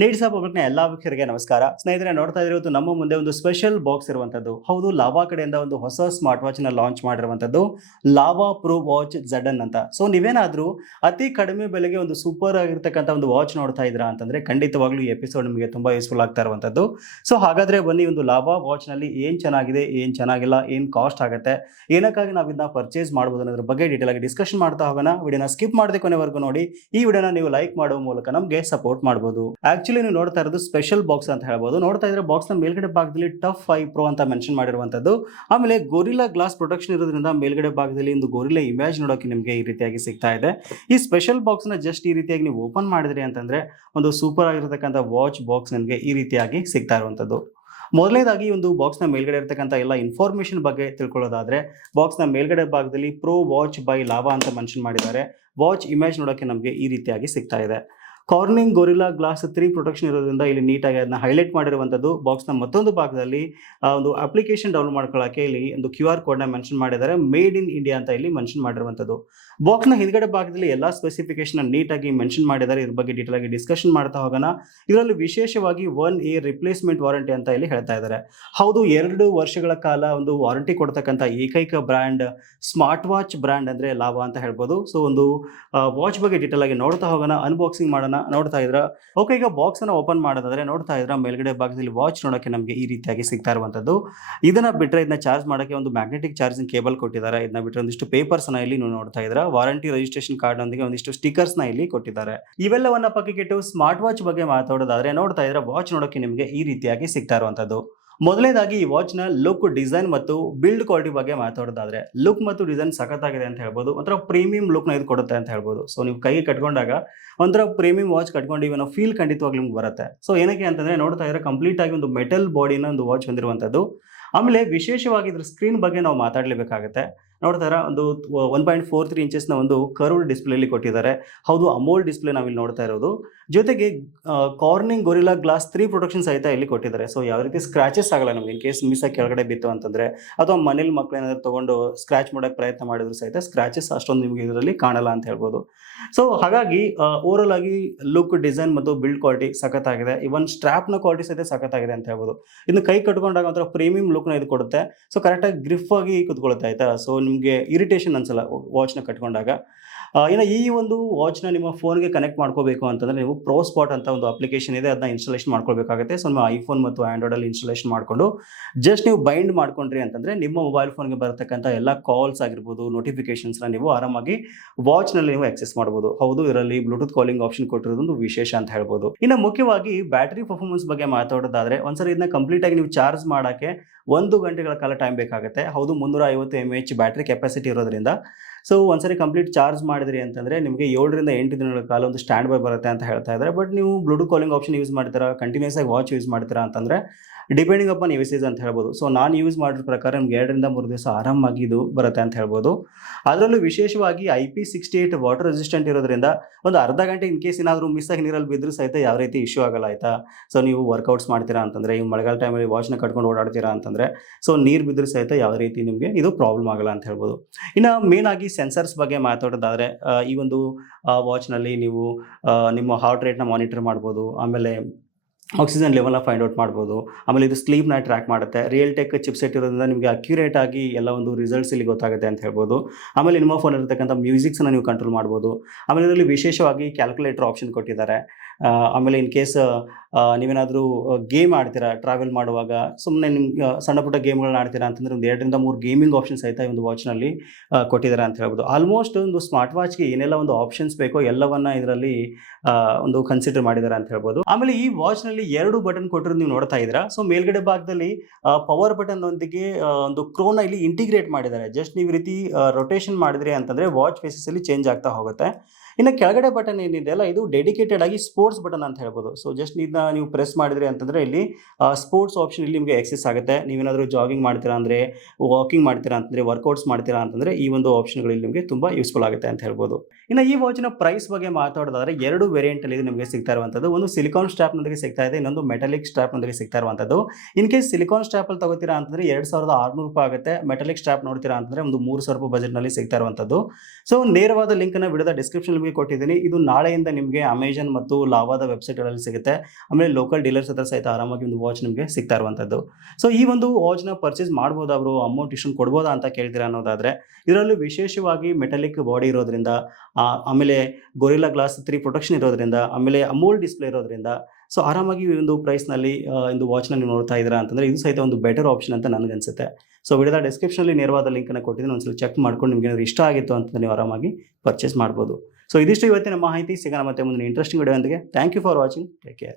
Needs ಪಬ್ಲಿಕ್ನ ಎಲ್ಲ ವೀಕ್ಷಕರಿಗೆ ನಮಸ್ಕಾರ. ಸ್ನೇಹಿತರೆ, ನೋಡ್ತಾ ಇರೋದು ನಮ್ಮ ಮುಂದೆ ಒಂದು ಸ್ಪೆಷಲ್ ಬಾಕ್ಸ್ ಇರುವಂತದ್ದು. ಹೌದು ಲಾವಾ ಕಡೆಯಿಂದ ಒಂದು ಹೊಸ ಸ್ಮಾರ್ಟ್ ವಾಚ್ನ ಲಾಂಚ್ ಮಾಡಿರುವಂತದ್ದು. ಲಾವಾ ಪ್ರೋ ವಾಚ್ ಜಡನ್ ಅಂತ. ಸೊ ನೀವೇನಾದ್ರೂ ಅತಿ ಕಡಿಮೆ ಬೆಲೆಗೆ ಒಂದು ಸೂಪರ್ ಆಗಿರ್ತಕ್ಕಂಥ ಒಂದು ವಾಚ್ ನೋಡ್ತಾ ಇದ್ದೀರಾ ಅಂತಂದ್ರೆ ಖಂಡಿತವಾಗ್ಲೂ ಈ ಎಪಿಸೋಡ್ ನಿಮಗೆ ತುಂಬಾ ಯೂಸ್ಫುಲ್ ಆಗ್ತಾ ಇರುವಂತದ್ದು. ಸೊ ಹಾಗಾದ್ರೆ ಬನ್ನಿ ಒಂದು ಲಾವಾ ವಾಚ್ನಲ್ಲಿ ಏನ್ ಚೆನ್ನಾಗಿದೆ, ಏನ್ ಚೆನ್ನಾಗಿಲ್ಲ, ಏನ್ ಕಾಸ್ಟ್ ಆಗುತ್ತೆ, ಏನಕ್ಕಾಗಿ ನಾವು ಇದನ್ನ ಪರ್ಚೇಸ್ ಮಾಡಬಹುದು ಅನ್ನೋದ್ರ ಬಗ್ಗೆ ಡೀಟೇಲ್ ಆಗಿ ಡಿಸ್ಕಷನ್ ಮಾಡ್ತಾ ಹೋಗೋಣ. ವಿಡಿಯೋನ ಸ್ಕಿಪ್ ಮಾಡದೆ ಕೊನೆವರೆಗೂ ನೋಡಿ. ಈ ವಿಡಿಯೋನ ನೀವು ಲೈಕ್ ಮಾಡುವ ಮೂಲಕ ನಮಗೆ ಸಪೋರ್ಟ್ ಮಾಡಬಹುದು ಆಕ್ಚುಲಿ ನೀವು ನೋಡ್ತಾ ಇರೋದು ಸ್ಪೆಷಲ್ ಬಾಕ್ಸ್ ಅಂತ ಹೇಳ್ಬೋದು. ನೋಡ್ತಾ ಇದ್ರೆ ಬಾಕ್ಸ್ನ ಮೇಲ್ಗಡೆ ಭಾಗದಲ್ಲಿ ಟಫ್ ಫೈ ಪ್ರೋ ಅಂತ ಮೆನ್ಷನ್ ಮಾಡಿರುವಂತದ್ದು ಆಮೇಲೆ ಗೊರಿಲ್ಲಾ ಗ್ಲಾಸ್ ಪ್ರೊಟೆಕ್ಷನ್ ಇರೋದ್ರಿಂದ ಮೇಲ್ಗಡೆ ಭಾಗದಲ್ಲಿ ಒಂದು ಗೊರಿಲ್ಲಾ ಇಮೇಜ್ ನೋಡೋಕೆ ನಿಮಗೆ ಈ ರೀತಿಯಾಗಿ ಸಿಗ್ತಾ ಇದೆ. ಈ ಸ್ಪೆಷಲ್ ಬಾಕ್ಸ್ನ ಜಸ್ಟ್ ಈ ರೀತಿಯಾಗಿ ನೀವು ಓಪನ್ ಮಾಡಿದ್ರಿ ಅಂತಂದ್ರೆ ಒಂದು ಸೂಪರ್ ಆಗಿರತಕ್ಕಂಥ ವಾಚ್ ಬಾಕ್ಸ್ ನಿಮಗೆ ಈ ರೀತಿಯಾಗಿ ಸಿಗ್ತಾ ಇರುವಂತದ್ದು ಮೊದಲನೇದಾಗಿ ಒಂದು ಬಾಕ್ಸ್ನ ಮೇಲ್ಗಡೆ ಇರತಕ್ಕಂಥ ಎಲ್ಲ ಇನ್ಫಾರ್ಮೇಷನ್ ಬಗ್ಗೆ ತಿಳ್ಕೊಳ್ಳೋದಾದ್ರೆ ಬಾಕ್ಸ್ನ ಮೇಲ್ಗಡೆ ಭಾಗದಲ್ಲಿ ಪ್ರೋ ವಾಚ್ ಬೈ ಲಾವಾ ಅಂತ ಮೆನ್ಷನ್ ಮಾಡಿದ್ದಾರೆ. ವಾಚ್ ಇಮೇಜ್ ನೋಡೋಕ್ಕೆ ನಮಗೆ ಈ ರೀತಿಯಾಗಿ ಸಿಗ್ತಾ ಇದೆ. Corning Gorilla glass three protection ಇರೋದ್ರಿಂದ ಇಲ್ಲಿ ನೀಟಾಗಿ ಅದನ್ನ ಹೈಲೈಟ್ ಮಾಡಿರುವಂಥದ್ದು. ಬಾಕ್ಸ್ನ ಮತ್ತೊಂದು ಭಾಗದಲ್ಲಿ ಒಂದು ಅಪ್ಲಿಕೇಶನ್ ಡೌನ್ಲೋಡ್ ಮಾಡ್ಕೊಳ್ಳೋಕೆ ಇಲ್ಲಿ ಒಂದು ಕ್ಯೂ ಆರ್ ಕೋಡ್ನ ಮೆನ್ಷನ್ ಮಾಡಿದ್ದಾರೆ. ಮೇಡ್ ಇನ್ ಇಂಡಿಯಾ ಅಂತ ಇಲ್ಲಿ ಮೆನ್ಷನ್ ಮಾಡಿರುವಂಥದ್ದು. ಬಾಕ್ಸ್ನ ಹಿಂದ್ಗಡೆ ಭಾಗದಲ್ಲಿ ಎಲ್ಲ ಸ್ಪೆಸಿಫಿಕೇಶನ್ ನೀಟಾಗಿ ಮೆನ್ಷನ್ ಮಾಡಿದ್ದಾರೆ. ಇದ್ರ ಬಗ್ಗೆ ಡೀಟೇಲ್ ಆಗಿ ಡಿಸ್ಕಷನ್ ಮಾಡ್ತಾ ಹೋಗೋಣ. ಇದರಲ್ಲಿ ವಿಶೇಷವಾಗಿ ಒನ್ ಇಯರ್ ರಿಪ್ಲೇಸ್ಮೆಂಟ್ ವಾರಂಟಿ ಅಂತ ಇಲ್ಲಿ ಹೇಳ್ತಾ ಇದ್ದಾರೆ. ಹೌದು, ಎರಡು ವರ್ಷಗಳ ಕಾಲ ಒಂದು ವಾರಂಟಿ ಕೊಡ್ತಕ್ಕಂಥ ಏಕೈಕ ಬ್ರ್ಯಾಂಡ್ ಸ್ಮಾರ್ಟ್ ವಾಚ್ ಬ್ರ್ಯಾಂಡ್ ಅಂದ್ರೆ ಲಾಭ ಅಂತ ಹೇಳ್ಬೋದು. ಸೊ ಒಂದು ವಾಚ್ ಬಗ್ಗೆ ಡೀಟೇಲ್ ಆಗಿ ನೋಡ್ತಾ ಹೋಗೋಣ. ಅನ್ಬಾಕ್ಸಿಂಗ್ ಮಾಡೋಣ. ನೋಡ್ತಾ ಇದ್ರ. ಓಕೆ, ಈಗ ಬಾಕ್ಸ್ ಅನ್ನ ಓಪನ್ ಮಾಡೋದಾದ್ರೆ ನೋಡ್ತಾ ಇದ್ರ, ಮೇಲ್ಗಡೆ ಭಾಗದಲ್ಲಿ ವಾಚ್ ನೋಡೋಕೆ ನಮಗೆ ಈ ರೀತಿಯಾಗಿ ಸಿಗ್ತಾ ಇರುವಂತದ್ದು ಇದನ್ನ ಬಿಟ್ರೆ ಇದನ್ನ ಚಾರ್ಜ್ ಮಾಡೋಕೆ ಒಂದು ಮ್ಯಾಗ್ನೆಟಿಕ್ ಚಾರ್ಜಿಂಗ್ ಕೇಬಲ್ ಕೊಟ್ಟಿದ್ದಾರೆ. ಇದನ್ನ ಬಿಟ್ರೆ ಒಂದಿಷ್ಟು ಪೇಪರ್ಸ್ನ ಇಲ್ಲಿ ನೋಡ್ತಾ ಇದ್ರ. ವಾರಂಟಿ ರಿಜಿಸ್ಟ್ರೇಷನ್ ಕಾರ್ಡ್ ನೊಂದಿಗೆ ಒಂದಿಷ್ಟು ಸ್ಟಿಕರ್ಸ್ನ ಇಲ್ಲಿ ಕೊಟ್ಟಿದ್ದಾರೆ. ಇವೆಲ್ಲವನ್ನ ಪಕ್ಕಕ್ಕಿಟ್ಟು ಸ್ಮಾರ್ಟ್ ವಾಚ್ ಬಗ್ಗೆ ಮಾತಾಡೋದಾದ್ರೆ ನೋಡ್ತಾ ಇದ್ರೆ ವಾಚ್ ನೋಡೋಕೆ ನಿಮಗೆ ಈ ರೀತಿಯಾಗಿ ಸಿಗ್ತಾ ಇರುವಂತದ್ದು ಮೊದಲನೇದಾಗಿ ಈ ವಾಚ್ನ ಲುಕ್ ಡಿಸೈನ್ ಮತ್ತು ಬಿಲ್ಡ್ ಕ್ವಾಲಿಟಿ ಬಗ್ಗೆ ಮಾತಾಡೋದಾದ್ರೆ ಲುಕ್ ಮತ್ತು ಡಿಸೈನ್ ಸಖತ್ತಾಗಿದೆ ಅಂತ ಹೇಳ್ಬೋದು. ಒಂಥರ ಪ್ರೀಮಿಯಂ ಲುಕ್ನ ಇದು ಕೊಡುತ್ತೆ ಅಂತ ಹೇಳ್ಬೋದು. ಸೊ ನೀವು ಕೈಗೆ ಕಟ್ಕೊಂಡಾಗ ಒಂಥರ ಪ್ರೀಮಿಯಂ ವಾಚ್ ಕಟ್ಕೊಂಡು ಅನ್ನೋ ಫೀಲ್ ಖಂಡಿತವಾಗ್ಲಿ ನಿಮ್ಗೆ ಬರುತ್ತೆ. ಸೊ ಏನಕ್ಕೆ ಅಂತಂದ್ರೆ ನೋಡ್ತಾ ಇದ್ರೆ ಕಂಪ್ಲೀಟ್ ಆಗಿ ಒಂದು ಮೆಟಲ್ ಬಾಡಿನ ಒಂದು ವಾಚ್ ಹೊಂದಿರುವಂಥದ್ದು. ಆಮೇಲೆ ವಿಶೇಷವಾಗಿ ಇದ್ರ ಸ್ಕ್ರೀನ್ ಬಗ್ಗೆ ನಾವು ಮಾತಾಡಲೇಬೇಕಾಗುತ್ತೆ. ನೋಡ್ತಾ ಇರ ಒಂದು ಒನ್ ಪಾಯಿಂಟ್ ಫೋರ್ ತ್ರೀ ಇಂಚಸ್ನ ಒಂದು ಕರ್ವ್ ಡಿಸ್ಪ್ಲೇಲಿ ಕೊಟ್ಟಿದ್ದಾರೆ. ಹೌದು, ಅಮೋಲ್ ಡಿಸ್ಪ್ಲೇ ನಾವಿಲ್ಲಿ ನೋಡ್ತಾ ಇರೋದು. ಜೊತೆಗೆ Corning Gorilla glass three protection ಸಹಿತ ಇಲ್ಲಿ ಕೊಟ್ಟಿದ್ದಾರೆ. ಸೊ ಯಾವ ರೀತಿ ಸ್ಕ್ರಾಚಸ್ ಆಗಲ್ಲ ನಮ್ಗೆ. ಇನ್ ಕೇಸ್ ಮಿಸ್ ಆಗಿ ಕೆಳಗಡೆ ಬಿತ್ತು ಅಂತಂದ್ರೆ, ಅಥವಾ ಮನೇಲಿ ಮಕ್ಕಳು ಏನಾದರೂ ತಗೊಂಡು ಸ್ಕ್ರಾಚ್ ಮಾಡೋಕೆ ಪ್ರಯತ್ನ ಮಾಡಿದ್ರು ಸಹಿತ ಸ್ಕ್ರಾಚಸ್ ಅಷ್ಟೊಂದು ನಿಮಗೆ ಇದರಲ್ಲಿ ಕಾಣಲ್ಲ ಅಂತ ಹೇಳ್ಬೋದು. ಸೊ ಹಾಗಾಗಿ ಓವರಲ್ ಆಗಿ ಲುಕ್ ಡಿಸೈನ್ ಮತ್ತು ಬಿಲ್ಡ್ ಕ್ವಾಲಿಟಿ ಸಖತ್ತಾಗಿದೆ. ಇವನ್ ಸ್ಟ್ರಾಪ್ನ ಕ್ವಾಲಿಟಿ ಸಹಿತ ಸಖತ್ತಾಗಿದೆ ಅಂತ ಹೇಳ್ಬೋದು. ಇನ್ನು ಕೈ ಕಟ್ಕೊಂಡಾಗ ಒಂಥರ ಪ್ರೀಮಿಯಂ ಲುಕ್ನ ಇದು ಕೊಡುತ್ತೆ. ಸೊ ಕರೆಕ್ಟಾಗಿ ಗ್ರಿಫ್ ಆಗಿ ಕುತ್ಕೊಳ್ಳುತ್ತೆ ಆಯ್ತಾ? ಸೊ ನಿಮಗೆ ಇರಿಟೇಷನ್ ಅನ್ಸಲ್ಲ ವಾಚ್ನ ಕಟ್ಕೊಂಡಾಗ. ಇನ್ನು ಈ ಒಂದು ವಾಚ್ನ ನಿಮ್ಮ ಫೋನ್ಗೆ ಕನೆಕ್ಟ್ ಮಾಡ್ಕೋಬೇಕು ಅಂತಂದರೆ ನೀವು ಪ್ರೋ ಸ್ಪಾಟ್ ಅಂತ ಒಂದು ಅಪ್ಲಿಕೇಶನ್ ಇದೆ ಅದನ್ನ ಇನ್ಸ್ಟಾಲೇಷನ್ ಮಾಡ್ಕೊಳ್ಬೇಕಾಗುತ್ತೆ. ಸೊ ನಿಮ್ಮ ಐಫೋನ್ ಮತ್ತು ಆ್ಯಂಡ್ರಾಯ್ಡಲ್ಲಿ ಇನ್ಸ್ಟಾಲೇಷನ್ ಮಾಡಿಕೊಂಡು ಜಸ್ಟ್ ನೀವು ಬೈಂಡ್ ಮಾಡ್ಕೊಂಡ್ರಿ ಅಂತಂದರೆ ನಿಮ್ಮ ಮೊಬೈಲ್ ಫೋನ್ಗೆ ಬರತಕ್ಕಂಥ ಎಲ್ಲ ಕಾಲ್ಸ್ ಆಗಿರ್ಬೋದು ನೋಟಿಫಿಕೇಶನ್ಸ್ನ ನೀವು ಆರಾಮಾಗಿ ವಾಚ್ನಲ್ಲಿ ನೀವು ಆಕ್ಸೆಸ್ ಮಾಡ್ಬೋದು. ಹೌದು, ಇದರಲ್ಲಿ ಬ್ಲೂಟೂತ್ ಕಾಲಿಂಗ್ ಆಪ್ಷನ್ ಕೊಟ್ಟಿರೋದೊಂದು ವಿಶೇಷ ಅಂತ ಹೇಳ್ಬೋದು. ಇನ್ನು ಮುಖ್ಯವಾಗಿ ಬ್ಯಾಟ್ರಿ ಪರ್ಫಾರ್ಮೆನ್ಸ್ ಬಗ್ಗೆ ಮಾತಾಡೋದಾದ್ರೆ ಒಂದ್ಸರಿ ಇದನ್ನ ಕಂಪ್ಲೀಟಾಗಿ ನೀವು ಚಾರ್ಜ್ ಮಾಡೋಕ್ಕೆ ಒಂದು ಗಂಟೆಗಳ ಕಾಲ ಟೈಮ್ ಬೇಕಾಗುತ್ತೆ. ಹೌದು ಮುನ್ನೂರ ಐವತ್ತು ಎಂ ಎಚ್ ಬ್ಯಾಟ್ರಿ ಕೆಪಾಸಿಟಿ ಇರೋದ್ರಿಂದ. ಸೊ ಒಂದ್ಸರಿ ಕಂಪ್ಲೀಟ್ ಚಾರ್ಜ್ ಮಾಡಿದ್ರಿ ಅಂತಂದ್ರೆ ನಿಮಗೆ ಏಳರಿಂದ ಎಂಟು ದಿನಗಳ ಕಾಲ ಒಂದು ಸ್ಟ್ಯಾಂಡ್ ಬೈ ಬರುತ್ತೆ ಅಂತ ಹೇಳ್ತಾ ಇದ್ದಾರೆ. ಬಟ್ ನೀವು ಬ್ಲೂಟೂತ್ ಕಾಲಿಂಗ್ ಆಪ್ಷನ್ ಯೂಸ್ ಮಾಡ್ತೀರಾ? ಕಂಟಿನ್ಯೂಸ್ ಆಗಿ ವಾಚ್ ಯೂಸ್ ಮಾಡ್ತೀರಾ ಅಂತಂದ್ರೆ ಡಿಪೆಂಡಿಂಗ್ ಅಪಾನ್ ಯೂಸೇಜ್ ಅಂತ ಹೇಳ್ಬೋದು. ಸೊ ನಾನು ಯೂಸ್ ಮಾಡಿರೋ ಪ್ರಕಾರ ನಮ್ಗೆ ಎರಡರಿಂದ ಮೂರು ದಿವಸ ಆರಾಮಾಗಿ ಇದು ಬರುತ್ತೆ ಅಂತ ಹೇಳ್ಬೋದು. ಅದರಲ್ಲೂ ವಿಶೇಷವಾಗಿ I P sixty eight water resistant ಇರೋದ್ರಿಂದ ಒಂದು ಅರ್ಧ ಗಂಟೆ ಇನ್ ಕೇಸ್ ಏನಾದರೂ ಮಿಸ್ ಆಗಿ ನೀರಲ್ಲಿ ಬಿದ್ದರೂ ಸಹಿತ ಯಾವ ರೀತಿ ಇಶ್ಯೂ ಆಗಲ್ಲ ಆಯ್ತಾ? ಸೊ ನೀವು ವರ್ಕೌಟ್ಸ್ ಮಾಡ್ತೀರಾ ಅಂತಂದರೆ, ಈ ಮಳೆಗಾಲ ಟೈಮಲ್ಲಿ ವಾಚ್ನ ಕಟ್ಕೊಂಡು ಓಡಾಡ್ತೀರಾ ಅಂತಂದರೆ ಸೊ ನೀರು ಬಿದ್ದರೂ ಸಹಿತ ಯಾವ ರೀತಿ ನಿಮಗೆ ಇದು ಪ್ರಾಬ್ಲಮ್ ಆಗಲ್ಲ ಅಂತ ಹೇಳ್ಬೋದು. ಇನ್ನು ಮೇನ್ ಆಗಿ ಸೆನ್ಸರ್ಸ್ ಬಗ್ಗೆ ಮಾತಾಡೋದಾದ್ರೆ ಈ ಒಂದು ವಾಚ್ನಲ್ಲಿ ನೀವು ನಿಮ್ಮ ಹಾರ್ಟ್ ರೇಟ್ನ ಮಾನಿಟರ್ ಮಾಡ್ಬೋದು. ಆಮೇಲೆ ಆಕ್ಸಿಜನ್ ಲೆವೆಲ್ನ ಫೈಂಡ್ ಔಟ್ ಮಾಡ್ಬೋದು. ಆಮೇಲೆ ಇದು ಸ್ಲೀಪ್ನ ಟ್ರ್ಯಾಕ್ ಮಾಡುತ್ತೆ. ರಿಯಲ್ ಟೆಕ್ ಚಿಪ್ಸೆಟ್ ಇರೋದ್ರಿಂದ ನಿಮಗೆ ಅಕ್ಯುರೇಟ್ ಆಗಿ ಎಲ್ಲ ಒಂದು ರಿಸಲ್ಟ್ಸ್ ಇಲ್ಲಿ ಗೊತ್ತಾಗುತ್ತೆ ಅಂತ ಹೇಳ್ಬೋದು. ಆಮೇಲೆ ನಿಮ್ಮ ಫೋನ್ ಇರತಕ್ಕಂಥ ಮ್ಯೂಸಿಕ್ಸ್ನ ನೀವು ಕಂಟ್ರೋಲ್ ಮಾಡ್ಬೋದು. ಆಮೇಲೆ ಇದರಲ್ಲಿ ವಿಶೇಷವಾಗಿ ಕ್ಯಾಲ್ಕುಲೇಟರ್ ಆಪ್ಷನ್ ಕೊಟ್ಟಿದ್ದಾರೆ. ಆಮೇಲೆ ಇನ್ ಕೇಸ್ ನೀವೇನಾದರೂ ಗೇಮ್ ಆಡ್ತೀರಾ ಟ್ರಾವೆಲ್ ಮಾಡುವಾಗ ಸುಮ್ಮನೆ ನಿಮ್ಗೆ ಸಣ್ಣ ಪುಟ್ಟ ಗೇಮ್ಗಳನ್ನ ಆಡ್ತೀರಾ ಅಂತಂದ್ರೆ ಒಂದು ಎರಡರಿಂದ ಮೂರು ಗೇಮಿಂಗ್ ಆಪ್ಷನ್ಸ್ ಸಹಿತ ಈ ಒಂದು ವಾಚ್ನಲ್ಲಿ ಕೊಟ್ಟಿದ್ದಾರೆ ಅಂತ ಹೇಳ್ಬೋದು. ಆಲ್ಮೋಸ್ಟ್ ಒಂದು ಸ್ಮಾರ್ಟ್ ವಾಚ್ಗೆ ಏನೆಲ್ಲ ಒಂದು ಆಪ್ಷನ್ಸ್ ಬೇಕೋ ಎಲ್ಲವನ್ನ ಇದರಲ್ಲಿ ಒಂದು ಕನ್ಸಿಡರ್ ಮಾಡಿದ್ದಾರೆ ಅಂತ ಹೇಳ್ಬೋದು. ಆಮೇಲೆ ಈ ವಾಚ್ನಲ್ಲಿ ಎರಡು ಬಟನ್ ಕೊಟ್ಟಿರೋದು ನೀವು ನೋಡ್ತಾ ಇದ್ದೀರಾ. ಸೊ ಮೇಲ್ಗಡೆ ಭಾಗದಲ್ಲಿ ಪವರ್ ಬಟನ್ ಒಂದಿಗೆ ಒಂದು ಕ್ರೋನ ಇಲ್ಲಿ ಇಂಟಿಗ್ರೇಟ್ ಮಾಡಿದ್ದಾರೆ ಜಸ್ಟ್ ನೀವು ರೀತಿ ರೊಟೇಷನ್ ಮಾಡಿದ್ರಿ ಅಂತಂದರೆ ವಾಚ್ ಫೇಸಸ್ ಅಲ್ಲಿ ಚೇಂಜ್ ಆಗ್ತಾ ಹೋಗುತ್ತೆ. ಇನ್ನು ಕೆಳಗಡೆ ಬಟನ್ ಏನಿದೆ ಅಲ್ಲ, ಇದು ಡೆಡಿಕೇಟೆಡ್ ಆಗಿ ಸ್ಪೋರ್ಟ್ಸ್ ಬಟನ್ ಅಂತ ಹೇಳ್ಬೋದು. ಸೊ ಜಸ್ಟ್ ಇದನ್ನ ನೀವು ಪ್ರೆಸ್ ಮಾಡಿದ್ರಿ ಅಂತಂದ್ರೆ ಇಲ್ಲಿ ಸ್ಪೋರ್ಟ್ಸ್ ಆಪ್ಷನ್ ಇಲ್ಲಿ ನಿಮಗೆ ಎಕ್ಸೆಸ್ ಆಗುತ್ತೆ. ನೀವೇನಾದರೂ ಜಾಗಿಂಗ್ ಮಾಡ್ತೀರಾ ಅಂದರೆ ವಾಕಿಂಗ್ ಮಾಡ್ತೀರಾ ಅಂತಂದ್ರೆ ವರ್ಕೌಟ್ಸ್ ಮಾಡ್ತೀರಾ ಅಂತಂದರೆ ಈ ಒಂದು ಆಪ್ಷನ್ಗಳು ಇಲ್ಲಿ ನಿಮಗೆ ತುಂಬಾ ಯೂಸ್ಫುಲ್ ಆಗುತ್ತೆ ಅಂತ ಹೇಳ್ಬೋದು. ಇನ್ನು ಈ ವಾಚಿನ ಪ್ರೈಸ್ ಬಗ್ಗೆ ಮಾತಾಡೋದಾದ್ರೆ ಎರಡು ವೇರಿಯಂಟಲ್ಲಿ ಇದು ನಿಮಗೆ ಸಿಗ್ತಾ ಇರುವಂತದ್ದು ಒಂದು ಸಿಲಿಕಾನ್ ಸ್ಟ್ರಾಪ್ ನೊಂದಿಗೆ ಸಿಗ್ತಾ ಇದೆ, ಇನ್ನೊಂದು ಮೆಟಾಲಿಕ್ ಸ್ಟ್ರಾಪ್ ನೊಂದಿಗೆ ಸಿಗ್ತಾ ಇರುವಂಥದ್ದು. ಇನ್ ಕೇಸ್ ಸಿಲಿಕಾನ್ ಸ್ಟ್ರಾಪ್ ಅಲ್ಲಿ ತಗೋತೀರಾ ಅಂತಂದ್ರೆ ಎರಡ್ ಸಾವಿರದ ಆರ್ನೂರು ರೂಪಾಯಿ ಆಗುತ್ತೆ. ಮೆಟಲಿಕ್ ಸ್ಟ್ರಾಪ್ ನೋಡ್ತೀರಾ ಅಂತಂದರೆ ಒಂದು ಮೂರು ಸಾವಿರ ರೂಪಾಯಿ ಬಜೆಟ್ನಲ್ಲಿ ಸಿಗ್ತಾ ಇರುವಂಥದ್ದು. ಸೊ ನೇರವಾದ ಲಿಂಕನ್ನು ವಿಡಿಯೋದ ಡಿಸ್ಕ್ರಿಪ್ಷನ್ ಕೊಟ್ಟಿದ್ದೀನಿ. ಇದು ನಾಳೆಯಿಂದ ನಿಮಗೆ ಅಮೆಜಾನ್ ಮತ್ತು ಲಾವಾದ ವೆಬ್ಸೈಟ್ಗಳಲ್ಲಿ ಸಿಗುತ್ತೆ. ಆಮೇಲೆ ಲೋಕಲ್ ಡೀಲರ್ಸ್ ಹತ್ರ ಸಹಿತ ಆರಾಮಾಗಿ ಒಂದು ವಾಚ್ ನಿಮಗೆ ಸಿಗ್ತಾ ಇರುವಂಥದ್ದು. ಸೊ ಈ ಒಂದು ವಾಚ್ನ ಪರ್ಚೇಸ್ ಮಾಡ್ಬೋದು ಅವರು ಅಮೌಂಟ್ ಇಷ್ಟು ಕೊಡ್ಬೋದಾ ಅಂತ ಕೇಳ್ತೀರಾ ಅನ್ನೋದಾದರೆ, ಇದರಲ್ಲೂ ವಿಶೇಷವಾಗಿ ಮೆಟಲಿಕ್ ಬಾಡಿ ಇರೋದ್ರಿಂದ ಆಮೇಲೆ ಗೊರಿಲ್ಲಾ ಗ್ಲಾಸ್ ತ್ರೀ ಪ್ರೊಟೆಕ್ಷನ್ ಇರೋದ್ರಿಂದ, ಆಮೇಲೆ ಅಮೋಲ್ ಡಿಸ್ಪ್ಲೇ ಇರೋದ್ರಿಂದ ಸೊ ಆರಾಮಾಗಿ ಈ ಒಂದು ಪ್ರೈಸ್ನಲ್ಲಿ ಒಂದು ವಾಚ್ನ ನೀವು ನೋಡ್ತಾ ಇದ್ದೀರಾ ಅಂತಂದರೆ ಇದು ಸಹಿತ ಒಂದು ಬೆಟರ್ ಆಪ್ಷನ್ ಅಂತ ನನಗನ್ಸುತ್ತೆ. ಸೊ ವಿಡಿಯೋದ ಡಿಸ್ಕ್ರಿಪ್ಷನಲ್ಲಿ ನೇರವಾದ ಲಿಂಕನ್ನು ಕೊಟ್ಟಿದ್ದೀನಿ. ಒಂದ್ಸಲ ಚೆಕ್ ಮಾಡ್ಕೊಂಡು ನಿಮ್ಗೆ ಏನಾದ್ರು ಇಷ್ಟ ಆಗಿತ್ತು ಅಂತ ನೀವು ಆರಾಮಾಗಿ ಪರ್ಚೇಸ್ ಮಾಡ್ಬೋದು. ಸೊ ಇದಿಷ್ಟು ಇವತ್ತಿನ ಮಾಹಿತಿ. ಸಿಗೋಣ ಮತ್ತೆ ಮುಂದಿನ interesting video thank you for watching take care